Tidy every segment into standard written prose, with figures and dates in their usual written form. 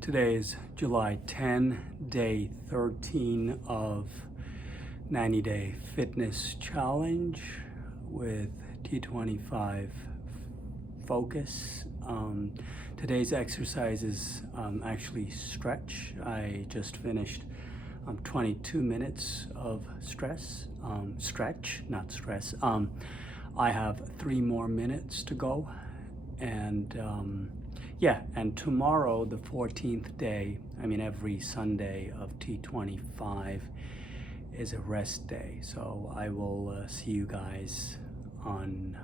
Today is July 10, day 13 of 90-day fitness challenge with T25 focus. Today's exercise is actually stretch. I just finished 22 minutes of stretch, not stress. I have 3 more minutes to go, and and tomorrow, the 14th day, every Sunday of T25 is a rest day. So I will see you guys on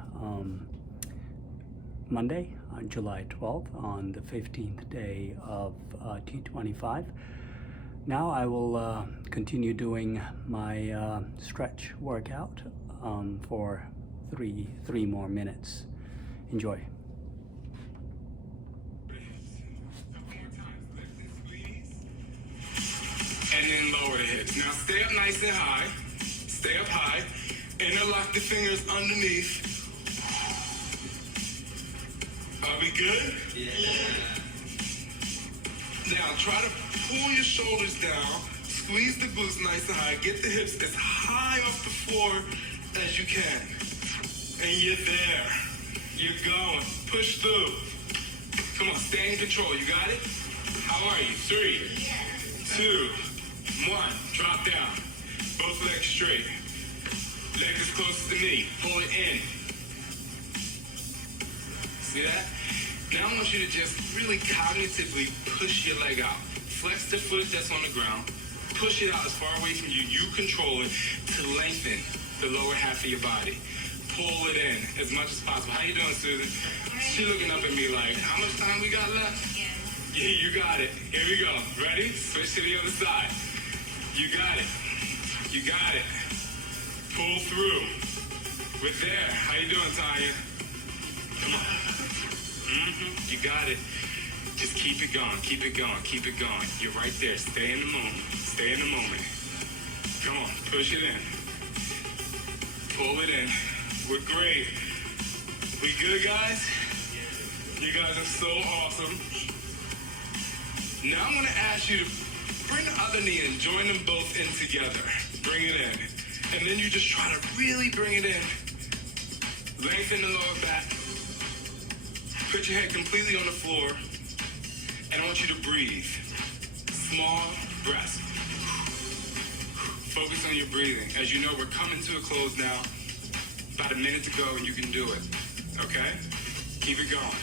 Monday, on July 12th, on the 15th day of T25. Now I will continue doing my stretch workout for three more minutes. Enjoy. And then lower the hips. Now stay up nice and high. Stay up high. Interlock the fingers underneath. Are we good? Yeah. Now try to pull your shoulders down. Squeeze the glutes nice and high. Get the hips as high off the floor as you can. And you're there. You're going. Push through. Come on, stay in control. You got it? How are you? 3, 2, 1, drop down. Both legs straight. Leg is closest to knee. Pull it in. See that? Now I want you to just really cognitively push your leg out. Flex the foot that's on the ground. Push it out as far away from you. You control it to lengthen the lower half of your body. Pull it in as much as possible. How you doing, Susan? She's looking up at me like, how much time we got left? Yeah, you got it. Here we go. Ready? Switch to the other side. You got it. You got it. Pull through. We're there. How you doing, Tanya? Come on. You got it. Just keep it going. Keep it going. Keep it going. You're right there. Stay in the moment. Stay in the moment. Come on. Push it in. Pull it in. We're great. We good, guys? You guys are so awesome. Now I'm going to ask you to bring the other knee in. Join them both in together. Bring it in. And then you just try to really bring it in. Lengthen the lower back. Put your head completely on the floor. And I want you to breathe. Small breaths. Focus on your breathing. As you know, we're coming to a close now. About a minute to go and you can do it. Okay? Keep it going.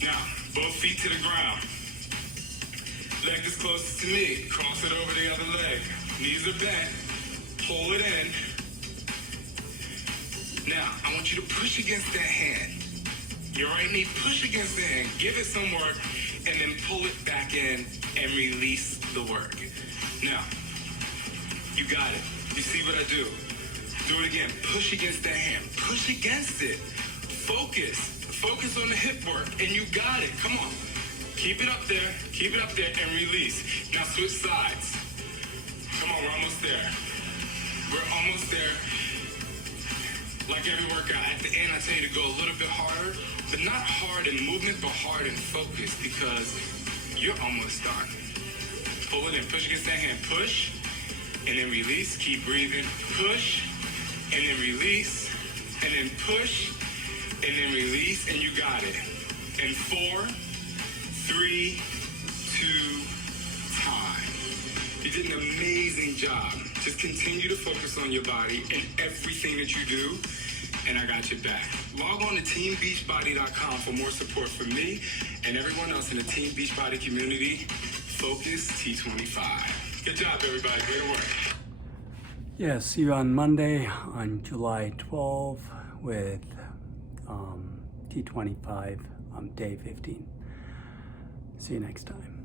Now, both feet to the ground. Leg is closest to me. Cross it over the other leg. Knees are bent. Pull it in. Now, I want you to push against that hand. Your right knee, push against the hand. Give it some work, and then pull it back in and release the work. Now, you got it. You see what I do? Do it again. Push against that hand. Push against it. Focus. Focus on the hip work, and you got it. Come on. Keep it up there. Keep it up there and release. Now switch sides. Come on, we're almost there. We're almost there. Like every workout, at the end I tell you to go a little bit harder, but not hard in movement, but hard in focus, because you're almost done. Pull it in. Push against that hand. Push, and then release. Keep breathing. Push, and then release, and then push, and then release, and you got it. And 4, 3, 2, time. You did an amazing job. Just continue to focus on your body and everything that you do, and I got your back. Log on to teambeachbody.com for more support from me and everyone else in the Team Beachbody community. Focus T25. Good job, everybody. Great work. Yeah, see you on Monday on July 12th with T25 day 15. See you next time.